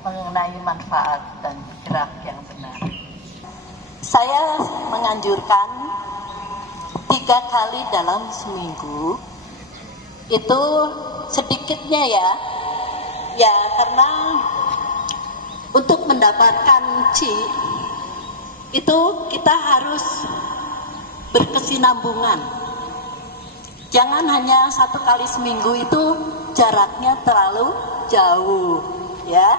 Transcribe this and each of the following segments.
mengenai manfaat dan gerak yang benar. Saya menganjurkan 3 kali dalam seminggu. Itu sedikitnya ya karena untuk mendapatkan qi itu kita harus berkesinambungan. Jangan hanya 1 kali seminggu, itu jaraknya terlalu jauh ya.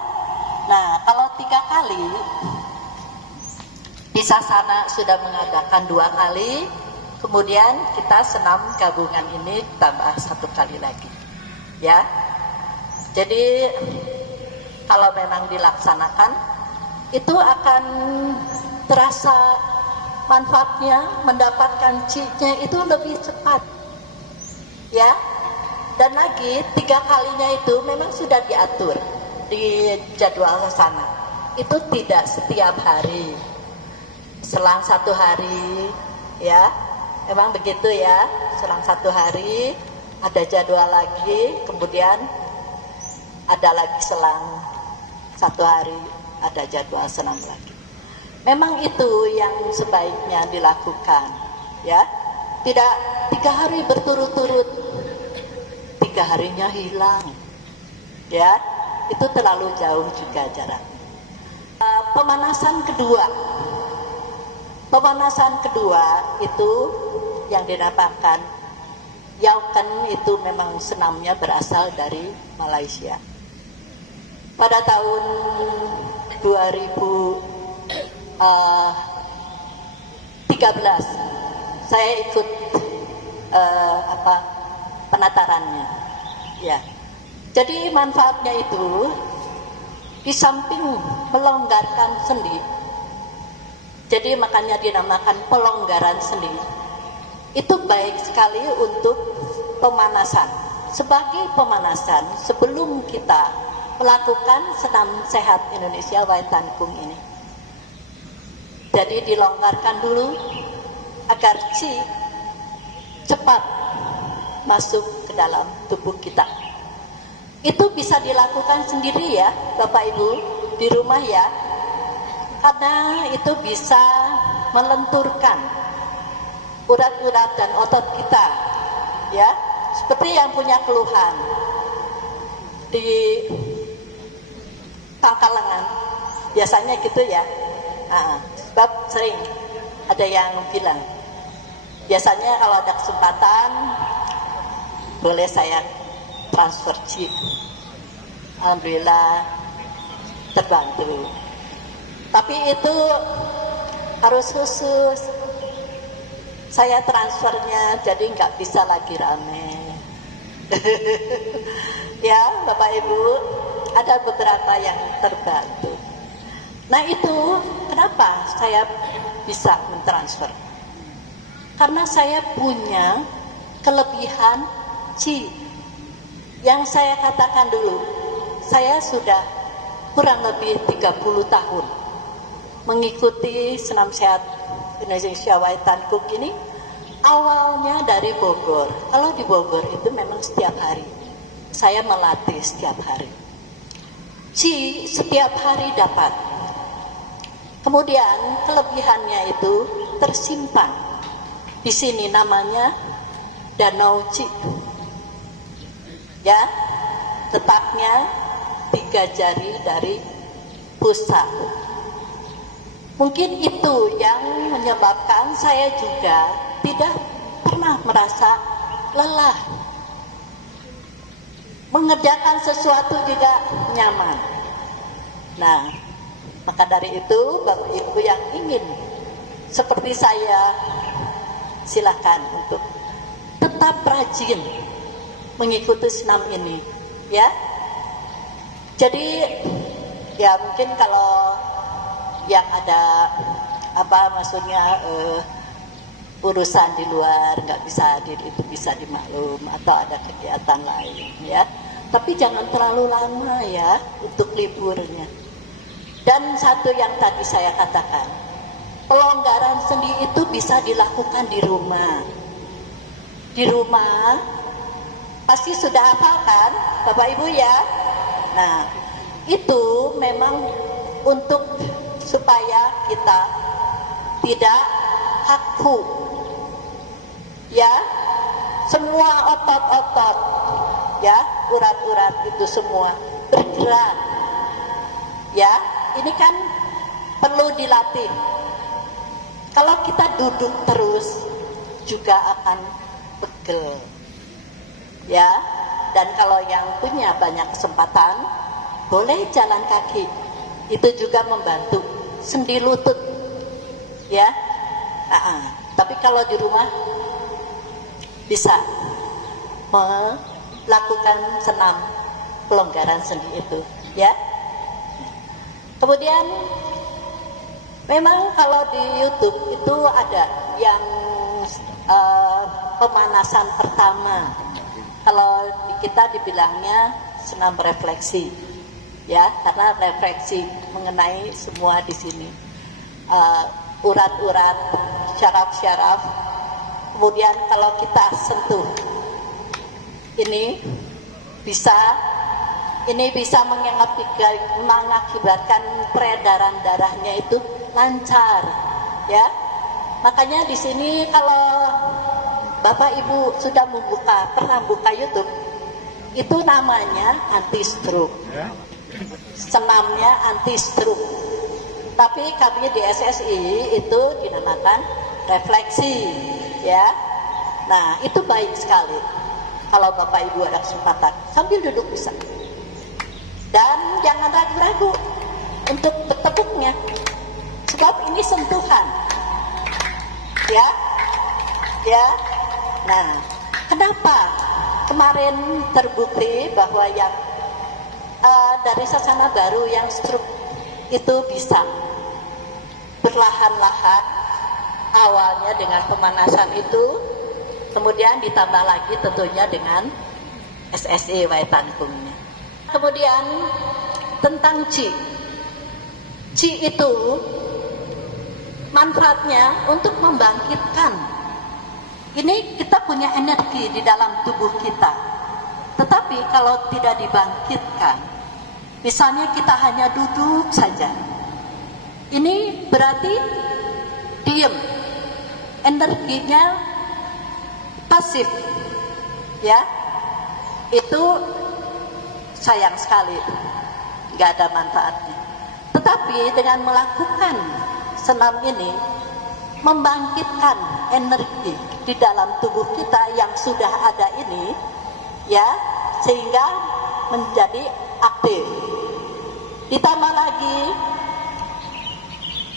Nah, kalau 3 kali, di Sasana sudah mengadakan 2 kali, kemudian kita senam gabungan ini tambah 1 kali lagi ya. Jadi kalau memang dilaksanakan itu akan terasa manfaatnya, mendapatkan qi-nya itu lebih cepat ya. Dan lagi 3 kalinya itu memang sudah diatur di jadwal Sasana. Itu tidak setiap hari, selang 1 hari ya, memang begitu ya. Selang 1 hari ada jadwal lagi, kemudian ada lagi selang 1 hari ada jadwal senam lagi. Memang itu yang sebaiknya dilakukan ya. Tidak 3 hari berturut-turut, 3 harinya hilang ya, itu terlalu jauh juga jarak. Pemanasan kedua itu yang dinamakan Yauken, itu memang senamnya berasal dari Malaysia. Pada tahun 2013 saya ikut penatarannya ya. Jadi manfaatnya itu di samping melonggarkan sendi, jadi makanya dinamakan pelonggaran sendi, itu baik sekali untuk pemanasan. Sebagai pemanasan sebelum kita melakukan senam sehat Indonesia Waitan Kung ini, jadi dilonggarkan dulu agar qi cepat masuk ke dalam tubuh kita. Itu bisa dilakukan sendiri ya Bapak Ibu di rumah ya, karena itu bisa melenturkan urat-urat dan otot kita ya. Seperti yang punya keluhan di pangkal lengan biasanya gitu ya. Sebab sering ada yang bilang, biasanya kalau ada kesempatan boleh saya transfer qi. Alhamdulillah terbantu. Tapi itu harus khusus. Saya transfernya jadi nggak bisa lagi rame. Ya Bapak Ibu, ada beberapa yang terbantu. Nah itu kenapa saya bisa mentransfer? Karena saya punya kelebihan qi. Yang saya katakan dulu, saya sudah kurang lebih 30 tahun mengikuti senam sehat Indonesia Waitan Kung ini. Awalnya dari Bogor. Kalau di Bogor itu memang setiap hari saya melatih, setiap hari qi setiap hari dapat. Kemudian kelebihannya itu tersimpan di sini, namanya danau qi ya, letaknya 3 jari dari pusat. Mungkin itu yang menyebabkan saya juga tidak pernah merasa lelah. Mengerjakan sesuatu juga nyaman. Nah, maka dari itu Bapak Ibu yang ingin seperti saya, silakan untuk tetap rajin mengikuti senam ini ya. Jadi ya mungkin kalau yang ada maksudnya urusan di luar nggak bisa hadir, itu bisa dimaklum, atau ada kegiatan lain ya. Tapi jangan terlalu lama ya untuk liburnya. Dan satu yang tadi saya katakan, pelonggaran sendi itu bisa dilakukan di rumah. Di rumah pasti sudah hafal kan Bapak Ibu ya. Nah, itu memang untuk supaya kita tidak kaku, ya, semua otot-otot, ya, urat-urat itu semua bergerak, ya. Ini kan perlu dilatih. Kalau kita duduk terus juga akan pegel, ya. Dan kalau yang punya banyak kesempatan boleh jalan kaki, itu juga membantu sendi lutut, ya. Tapi kalau di rumah bisa melakukan senam pelonggaran sendi itu, ya. Kemudian memang kalau di YouTube itu ada yang pemanasan pertama. Kalau di kita dibilangnya senam refleksi, ya, karena refleksi mengenai semua di sini, urat-urat, syaraf-syaraf. Kemudian kalau kita sentuh, ini bisa mengakibatkan peredaran darahnya itu lancar, ya. Makanya di sini kalau Bapak Ibu sudah pernah buka YouTube, itu namanya anti stroke, senamnya anti stroke. Tapi kami di SSI itu dinamakan refleksi, ya. Nah, itu baik sekali kalau Bapak Ibu ada kesempatan sambil duduk bisa. Dan jangan ragu-ragu untuk bertepuknya, sebab ini sentuhan, ya. Nah, kenapa kemarin terbukti bahwa yang dari Sasana Baru yang stroke itu bisa berlahan-lahan, awalnya dengan pemanasan itu, kemudian ditambah lagi tentunya dengan SSI Waitangkungnya. Kemudian tentang Qi itu manfaatnya untuk membangkitkan. Ini kita punya energi di dalam tubuh kita. Tetapi kalau tidak dibangkitkan, misalnya kita hanya duduk saja, ini berarti diem, energinya pasif, ya. Itu sayang sekali, nggak ada manfaatnya. Tetapi dengan melakukan senam ini, membangkitkan energi di dalam tubuh kita yang sudah ada ini, ya, sehingga menjadi aktif. Ditambah lagi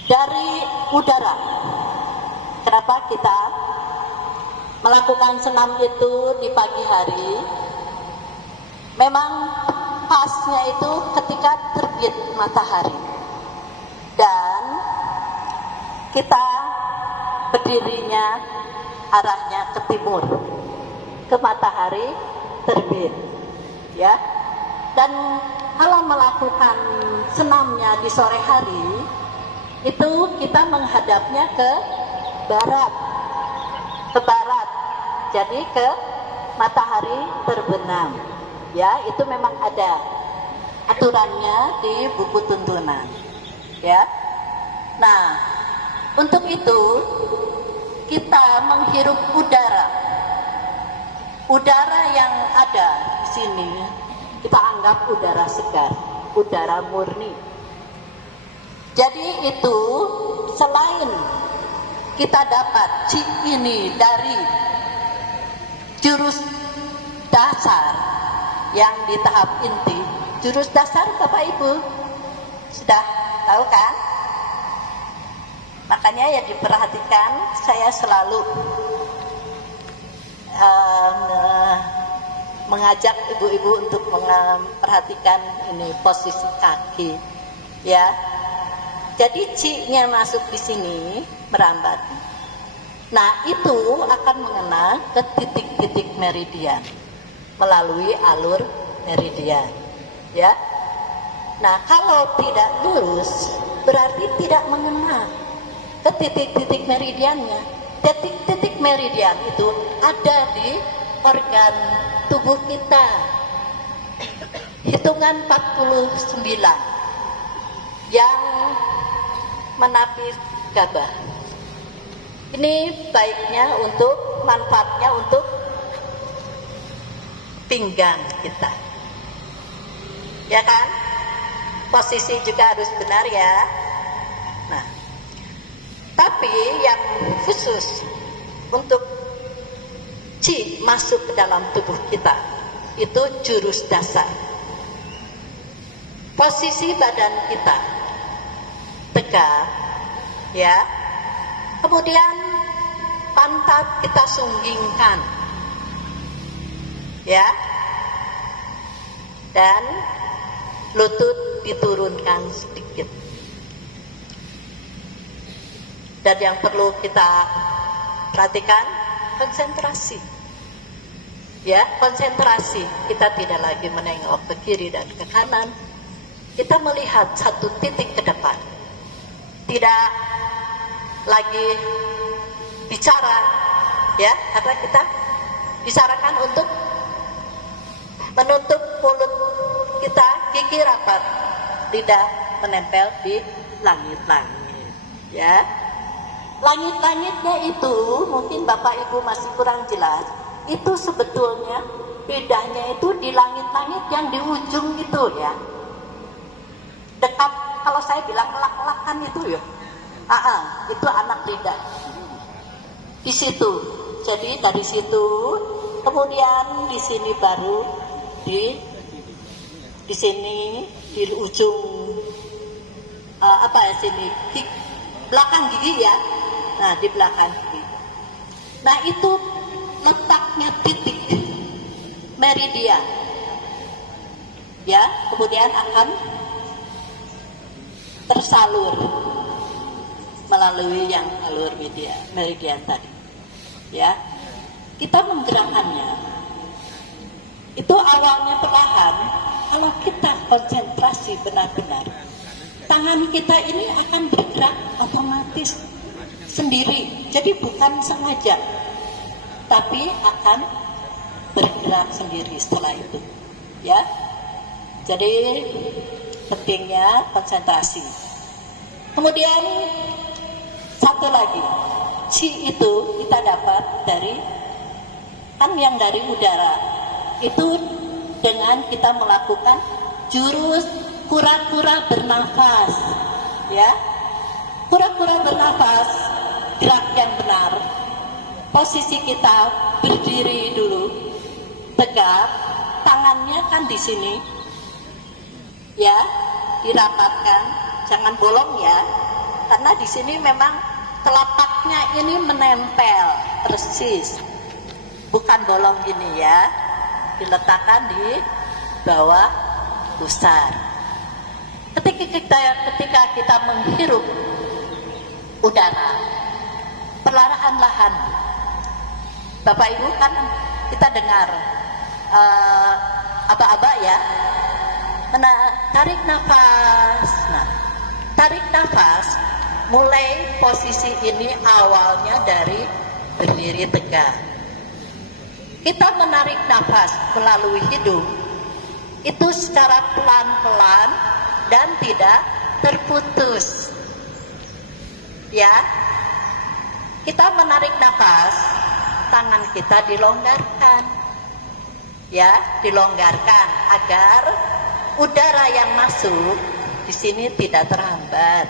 dari udara. Kenapa kita melakukan senam itu di pagi hari? Memang pasnya itu ketika terbit matahari, dan kita berdirinya arahnya ke timur, ke matahari terbit, ya. Dan kalau melakukan senamnya di sore hari, itu kita menghadapnya ke barat, jadi ke matahari terbenam, ya. Itu memang ada aturannya di buku tuntunan, ya. Nah, untuk itu kita menghirup udara yang ada di sini, kita anggap udara segar, udara murni. Jadi itu selain kita dapat Qi ini dari jurus dasar yang di tahap inti. Jurus dasar Bapak Ibu sudah tahu kan? Makanya ya diperhatikan, saya selalu mengajak ibu-ibu untuk memperhatikan ini posisi kaki, ya. Jadi Qi-nya masuk di sini merambat. Nah, itu akan mengena ke titik-titik meridian melalui alur meridian, ya. Nah, kalau tidak lurus berarti tidak mengena ke titik-titik meridiannya. Titik-titik meridian itu ada di organ tubuh kita. Itu hitungan 49 yang menapis Ka'bah. Ini baiknya untuk, manfaatnya untuk pinggang kita, ya kan? Posisi juga harus benar ya. Nah, tapi yang khusus untuk Qi masuk ke dalam tubuh kita itu jurus dasar. Posisi badan kita tegak, ya. Kemudian pantat kita sunggingkan, ya. Dan lutut diturunkan sedikit. Dan yang perlu kita perhatikan, konsentrasi. Ya, konsentrasi. Kita tidak lagi menengok ke kiri dan ke kanan. Kita melihat satu titik ke depan. Tidak lagi bicara, ya, karena kita bicarakan untuk menutup mulut kita, gigi rapat, lidah menempel di langit-langit, ya. Langit-langitnya itu mungkin Bapak Ibu masih kurang jelas. Itu sebetulnya lidahnya itu di langit-langit yang di ujung itu, ya. Dekat, kalau saya bilang kelak-kelakan itu ya. Itu anak lidah. Di situ. Jadi dari situ, kemudian di sini baru di sini di ujung sini belakang gigi, ya. Nah, di belakang gigi. Nah, itu letaknya titik meridian, ya. Kemudian akan tersalur melalui yang alur meridian tadi, ya. Kita menggerakkannya itu awalnya perlahan. Kalau kita konsentrasi benar-benar, tangan kita ini akan bergerak otomatis sendiri. Jadi bukan sengaja, tapi akan bergerak sendiri setelah itu, ya. Jadi pentingnya konsentrasi. Kemudian satu lagi, Qi itu kita dapat dari yang dari udara. Itu dengan kita melakukan jurus kura-kura bernafas, ya. Kura-kura bernafas, gerak yang benar. Posisi kita berdiri dulu, tegak, tangannya kan di sini, ya, dirapatkan, jangan bolong ya, karena di sini memang telapaknya ini menempel persis, bukan bolong gini ya, diletakkan di bawah pusar. Ketika kita menghirup udara perlahan-lahan, Bapak Ibu kan kita dengar aba-aba ya, tarik nafas. Nah, tarik nafas mulai posisi ini awalnya dari berdiri tegak. Kita menarik nafas melalui hidung itu secara pelan-pelan dan tidak terputus, ya. Kita menarik nafas, tangan kita dilonggarkan, ya, dilonggarkan agar udara yang masuk di sini tidak terhambat.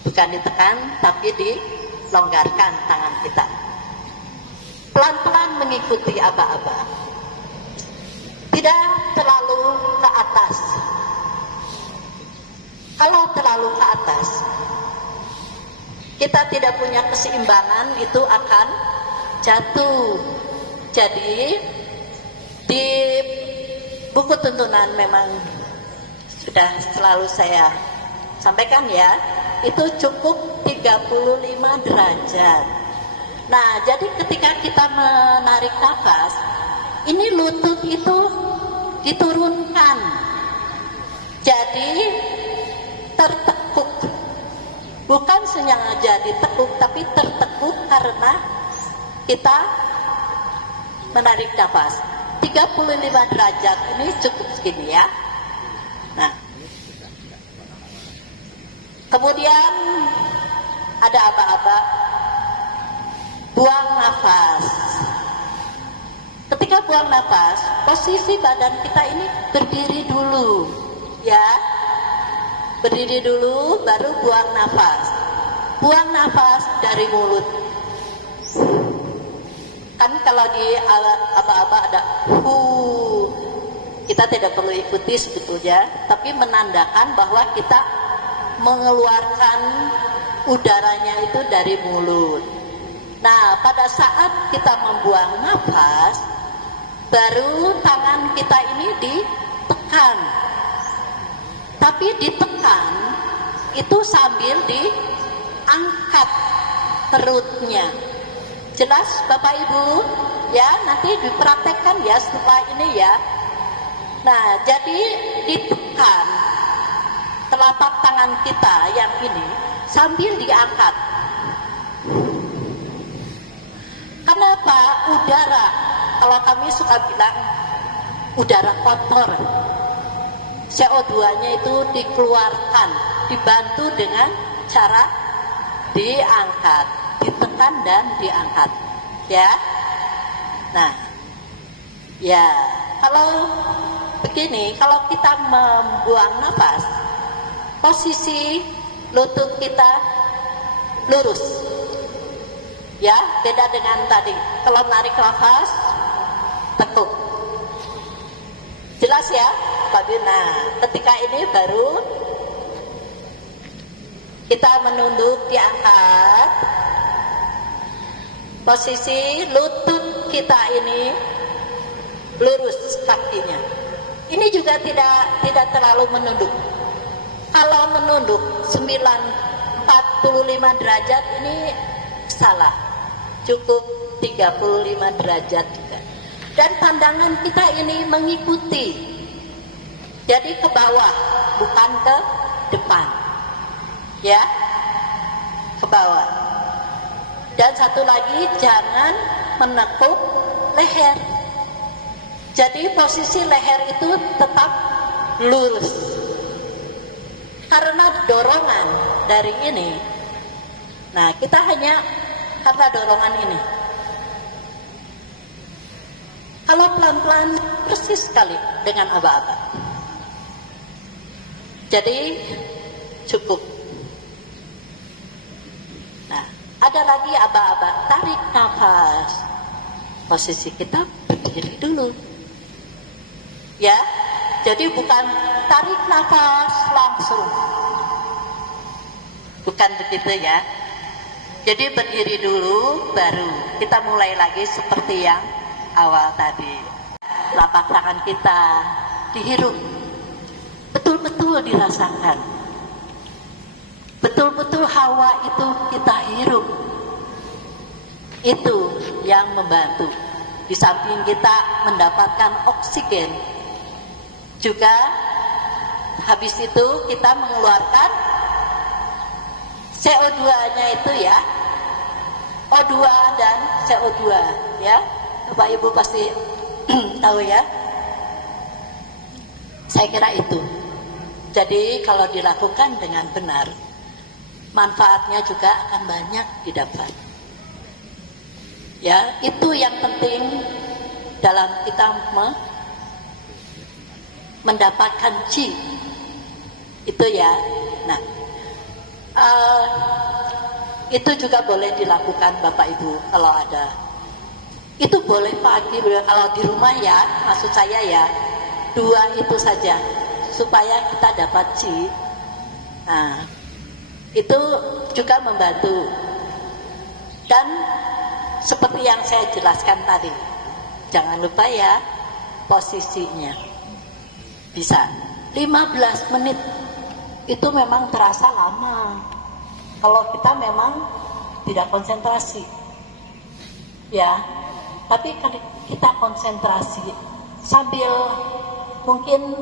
Bukan ditekan, tapi dilonggarkan tangan kita. Pelan-pelan mengikuti aba-aba. Tidak terlalu ke atas. Kalau terlalu ke atas, kita tidak punya keseimbangan, itu akan jatuh. Jadi di buku tuntunan memang sudah selalu saya sampaikan ya, itu cukup 35 derajat. Nah, jadi ketika kita menarik nafas, ini lutut itu diturunkan, jadi tertekuk, bukan sengaja ditekuk, tapi tertekuk karena kita menarik nafas. 35 derajat ini cukup segini ya. Nah, kemudian ada aba-aba, buang nafas. Ketika buang nafas, posisi badan kita ini berdiri dulu, ya. Berdiri dulu, baru buang nafas. Buang nafas dari mulut. Kan kalau di aba-aba ada kita tidak perlu ikuti sebetulnya, tapi menandakan bahwa kita mengeluarkan udaranya itu dari mulut. Nah, pada saat kita membuang nafas, baru tangan kita ini ditekan. Tapi ditekan itu sambil diangkat perutnya. Jelas Bapak Ibu? Ya, nanti dipraktekkan ya setelah ini ya. Nah, jadi ditekan telapak tangan kita yang ini sambil diangkat. Kenapa? Udara, kalau kami suka bilang udara kotor, CO2-nya itu dikeluarkan, dibantu dengan cara diangkat, ditekan dan diangkat, ya. Nah, ya, kalau begini, kalau kita membuang nafas, posisi lutut kita lurus, ya, beda dengan tadi. Kalau narik nafas, tekuk. Jelas ya, Pak Bin? Nah, ketika ini baru kita menunduk, diangkat. Posisi lutut kita ini lurus kakinya. Ini juga tidak terlalu menunduk. Kalau menunduk 45 derajat ini salah. Cukup 35 derajat juga. Dan pandangan kita ini mengikuti. Jadi ke bawah, bukan ke depan. Ya. Ke bawah. Dan satu lagi, jangan menekuk leher. Jadi posisi leher itu tetap lurus. Karena dorongan dari ini, nah kita hanya karena dorongan ini. Kalau pelan-pelan persis sekali dengan aba-aba. Jadi cukup. Nah, ada lagi aba-aba, tarik nafas. Posisi kita berdiri dulu. Ya, jadi bukan tarik nafas langsung. Bukan begitu ya. Jadi berdiri dulu, baru kita mulai lagi seperti yang awal tadi. Telapak tangan kita dihirup, betul-betul dirasakan. Betul-betul hawa itu kita hirup. Itu yang membantu. Di samping kita mendapatkan oksigen, juga habis itu kita mengeluarkan CO2-nya itu ya, O2 dan CO2 ya. Bapak Ibu pasti tahu ya. Saya kira itu. Jadi kalau dilakukan dengan benar, manfaatnya juga akan banyak didapat. Ya, itu yang penting dalam kita mendapatkan chi. Itu ya. Nah, itu juga boleh dilakukan Bapak Ibu kalau ada. Itu boleh pagi kalau di rumah ya, maksud saya ya, 2 itu saja supaya kita dapat chi. Nah, itu juga membantu. Dan seperti yang saya jelaskan tadi, jangan lupa ya posisinya. Bisa 15 menit itu memang terasa lama kalau kita memang tidak konsentrasi ya, tapi kita konsentrasi sambil, mungkin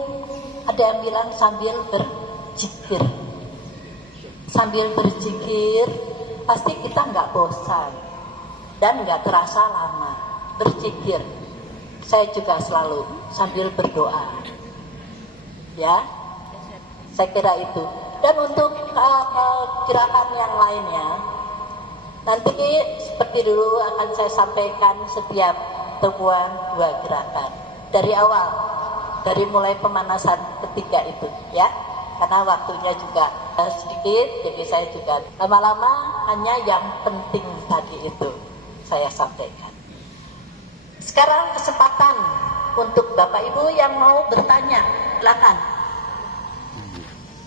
ada yang bilang sambil berzikir. Sambil berzikir pasti kita nggak bosan dan nggak terasa lama berzikir. saya juga selalu sambil berdoa. Ya, saya kira itu. Dan untuk gerakan yang lainnya, nanti seperti dulu akan saya sampaikan setiap temuan 2 gerakan. Dari awal, dari mulai pemanasan ketiga itu, ya. Karena waktunya juga sedikit, jadi saya juga lama-lama hanya yang penting tadi itu saya sampaikan. Sekarang kesempatan untuk Bapak Ibu yang mau bertanya, silakan.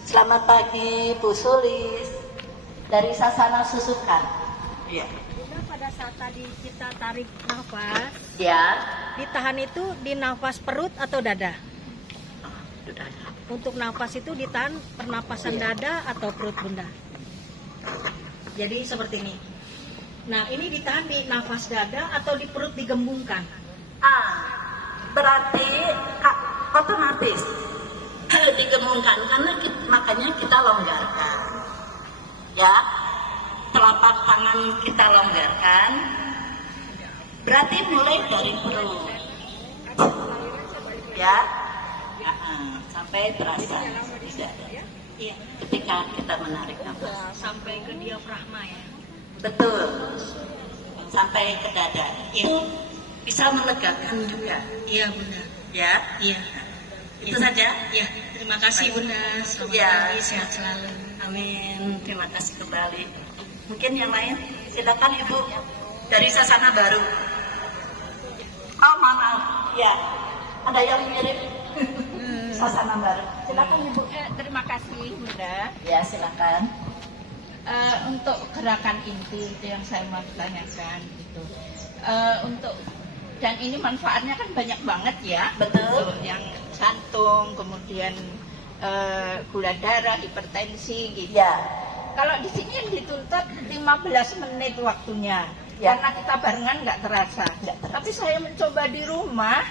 Selamat pagi Bu Sulis dari Sasana Susukan. Iya. Pada saat tadi kita tarik nafas, Ya. ditahan itu di nafas perut atau dada? Untuk nafas itu ditahan pernapasan dada atau perut bunda? Jadi seperti ini. Nah, ini ditahan di nafas dada atau di perut digembungkan? Berarti otomatis digembungkan karena makanya kita longgarkan. Ya. Telapak tangan kita longgarkan. Berarti mulai dari perut. Ya. Sampai terasa tidak. Iya, ketika kita menarik nafas Sampai ke diafragma ya. betul, sampai ke dada. Iya, bisa melegakan juga. Iya bunda. Ya, Iya. itu saja. Iya. Terima kasih bunda. Selamat Ya. pagi, sehat selalu. Amin. Terima kasih kembali. Mungkin yang lain, silakan Ibu dari Sasana Baru. Oh mana? Ya, ada yang mirip. Sasana Baru. Silakan Ibu. Terima kasih Bunda. Ya, silakan. Untuk gerakan inti itu yang saya mau tanyakan gitu. Untuk dan ini manfaatnya kan banyak banget ya. Betul. Untuk yang jantung, kemudian gula darah, hipertensi gitu. Ya, Kalau di sini yang dituntut 15 menit waktunya. Ya. Karena kita barengan nggak terasa. Nggak terasa. Tapi saya mencoba di rumah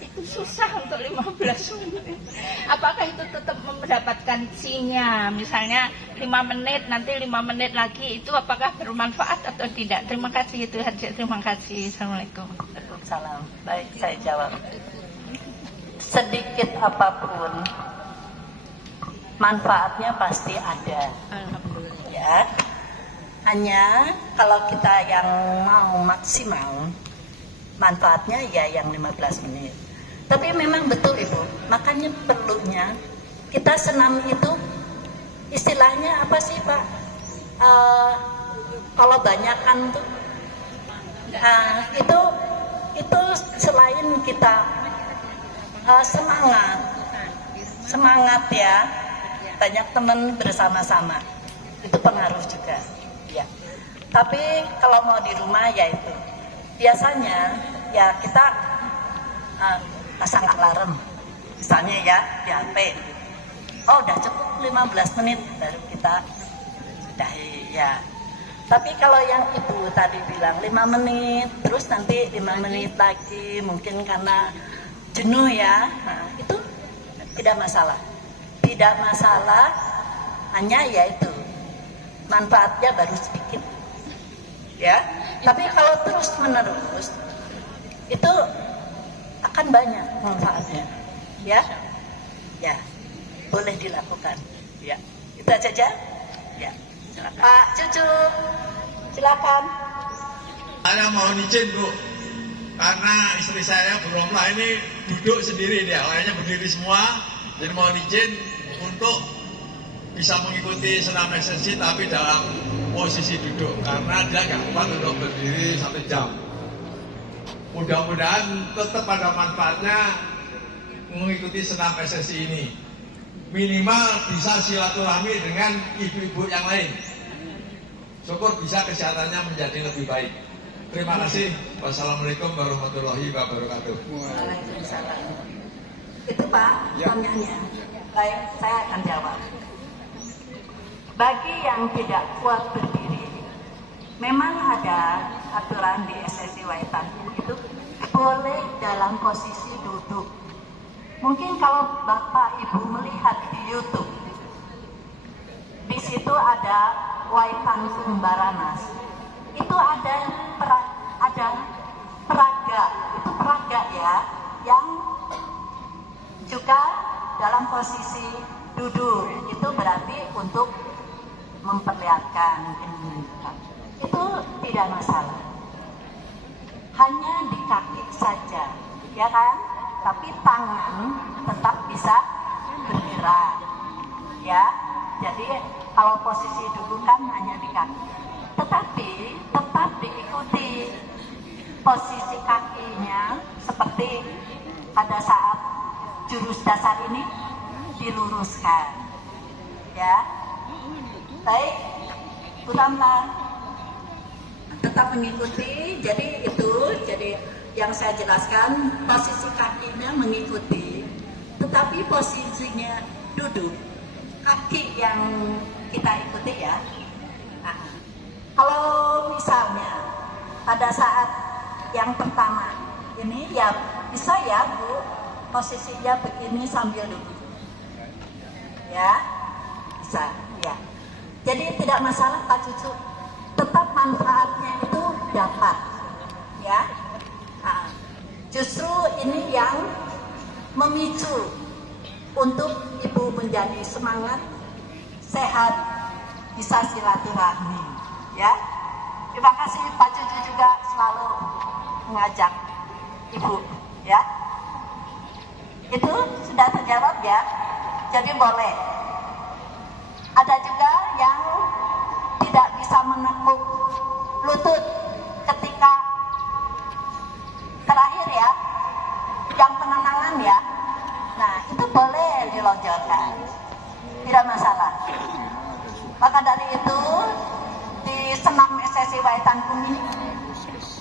itu susah untuk 15 menit. Apakah itu tetap mendapatkan sinya? Misalnya 5 menit, nanti 5 menit lagi, itu apakah bermanfaat atau tidak? Terima kasih itu Haji. Terima kasih. Assalamualaikum. Waalaikumsalam. Baik, saya jawab. Sedikit apapun, manfaatnya pasti ada. Alhamdulillah. Ya, hanya kalau kita yang mau maksimal, manfaatnya ya yang 15 menit. Tapi memang betul Ibu, makanya perlunya kita senam itu istilahnya apa sih Pak? Kalau banyakan tuh, itu selain kita semangat ya, banyak teman bersama-sama, itu pengaruh juga. Ya. Tapi kalau mau di rumah ya itu biasanya ya kita pasang alarm misalnya ya di HP. Oh udah cukup 15 menit baru kita sudahi ya. Tapi kalau yang Ibu tadi bilang 5 menit terus nanti 5 menit lagi mungkin karena jenuh ya, nah, itu tidak masalah. Tidak masalah, hanya yaitu manfaatnya baru sedikit. Ya. Tapi kalau terus menerus itu akan banyak manfaatnya. Ya. Ya. Boleh dilakukan. Ya. Itu saja. Ya. Silakan. Pak Cucu. Silakan. Saya mohon izin Bu, karena istri saya Bu Romlah ini duduk sendiri dia, lainnya berdiri semua. Jadi mohon izin untuk bisa mengikuti senam esensi tapi dalam posisi duduk karena dia nggak kuat untuk berdiri 1 jam. Mudah-mudahan tetap ada manfaatnya mengikuti senam esensi ini. Minimal bisa silaturahmi dengan ibu-ibu yang lain. Syukur bisa kesehatannya menjadi lebih baik. Terima kasih. Wassalamualaikum warahmatullahi wabarakatuh. Waalaikumsalam. Itu Pak, Ya. pertanyaannya. Baik, saya akan jawab. Bagi yang tidak kuat berdiri, memang ada aturan di SSI Waitan itu boleh dalam posisi duduk. Mungkin kalau Bapak Ibu melihat di YouTube, di situ ada Waitan Kumbaranas. Itu ada peraga, itu olahraga ya, yang juga dalam posisi duduk, itu berarti untuk memperlihatkan ini. Itu tidak masalah. Hanya di kaki saja, ya kan? Tapi tangan tetap bisa bergerak, ya. Jadi kalau posisi duduk kan hanya di kaki, tetapi tetap diikuti posisi kakinya seperti pada saat jurus dasar ini diluruskan, ya. Baik, utama tetap mengikuti. Jadi itu, jadi yang saya jelaskan, posisi kakinya mengikuti, tetapi posisinya duduk, kaki yang kita ikuti ya. Nah, kalau misalnya pada saat yang pertama ini ya bisa ya Bu, posisinya begini sambil duduk, ya bisa ya. Jadi tidak masalah Pak Cucu, tetap manfaatnya itu dapat, ya. Nah, justru ini yang memicu untuk Ibu menjadi semangat, sehat, bisa silaturahmi, ya. Terima kasih Pak Cucu juga selalu mengajak Ibu, ya. Itu sudah terjawab ya. Jadi boleh. Ada juga yang tidak bisa menekuk lutut ketika terakhir ya, yang penenangan ya. Nah, itu boleh dilonjorkan, tidak masalah. Maka dari itu di senam SSI Waitankum ini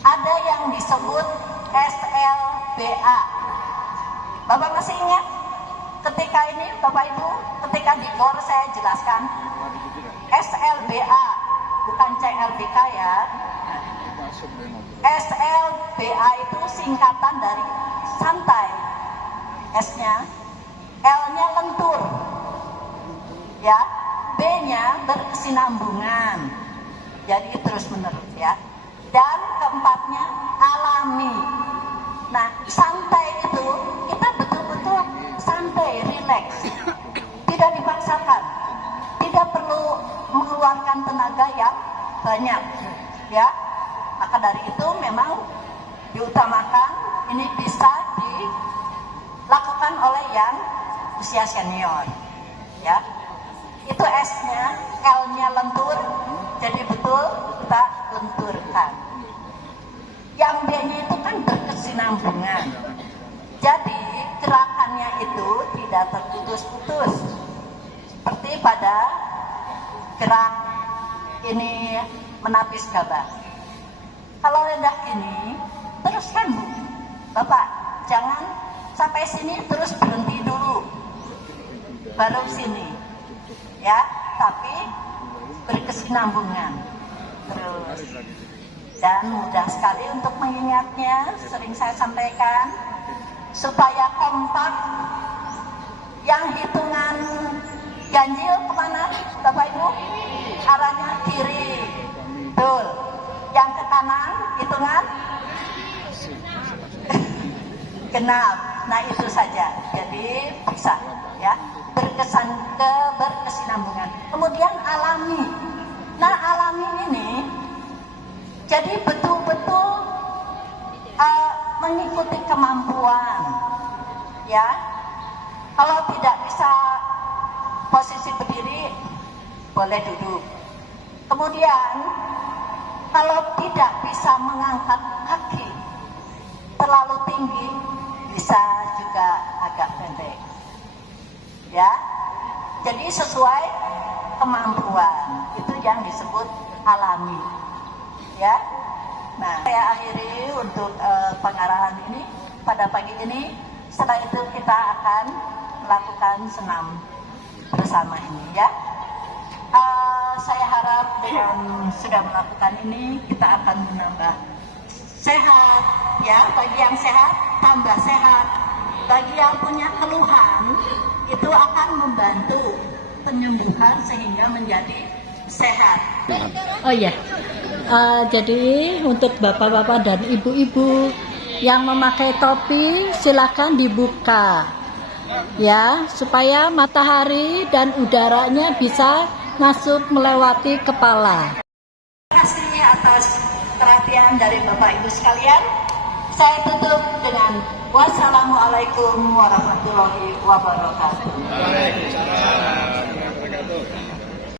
ada yang disebut SLBA. Bapak masih ingat ketika ini Bapak Ibu, ketika di GOR saya jelaskan SLBA, bukan CLBK ya. SLBA itu singkatan dari santai, S-nya, L-nya lentur, ya, B-nya berkesinambungan, jadi terus menerus ya. Dan keempatnya alami. Nah, santai itu kita betul-betul santai, rileks, tidak dipaksakan, tidak perlu mengeluarkan tenaga yang banyak, ya. Maka dari itu memang diutamakan ini bisa dilakukan oleh yang usia senior, ya. Itu S-nya, L-nya lentur, jadi betul kita lenturkan. Yang B-nya itu kan berkesinambungan, jadi gerakannya itu tidak terputus-putus, seperti pada gerak ini menapis gabah. Kalau rendah gini, teruskan Bu, Bapak, jangan sampai sini terus berhenti dulu, baru sini, ya, tapi berkesinambungan terus. Dan mudah sekali untuk mengingatnya, sering saya sampaikan, supaya kompak. Yang hitungan ganjil kemana Bapak Ibu? Arahnya kiri, betul. Yang ke kanan hitungan genap. Nah itu saja, jadi bisa ya, berkesinambungan. Kemudian alami. Nah alami ini jadi betul-betul mengikuti kemampuan, ya. Kalau tidak bisa posisi berdiri, boleh duduk. Kemudian kalau tidak bisa mengangkat kaki terlalu tinggi, bisa juga agak pendek, ya. Jadi sesuai kemampuan, itu yang disebut alami, ya. Nah, saya akhiri untuk pengarahan ini pada pagi ini. Setelah itu kita akan melakukan senam bersama ini, ya. Saya harap dengan sudah melakukan ini kita akan menambah sehat, ya. Bagi yang sehat tambah sehat, bagi yang punya keluhan itu akan membantu penyembuhan sehingga menjadi sehat. Oh ya, jadi untuk bapak-bapak dan ibu-ibu Yang memakai topi silakan dibuka ya, supaya matahari dan udaranya bisa masuk melewati kepala. Terima kasih atas perhatian dari Bapak Ibu sekalian. Saya tutup dengan wassalamualaikum warahmatullahi wabarakatuh. Waalaikumsalam.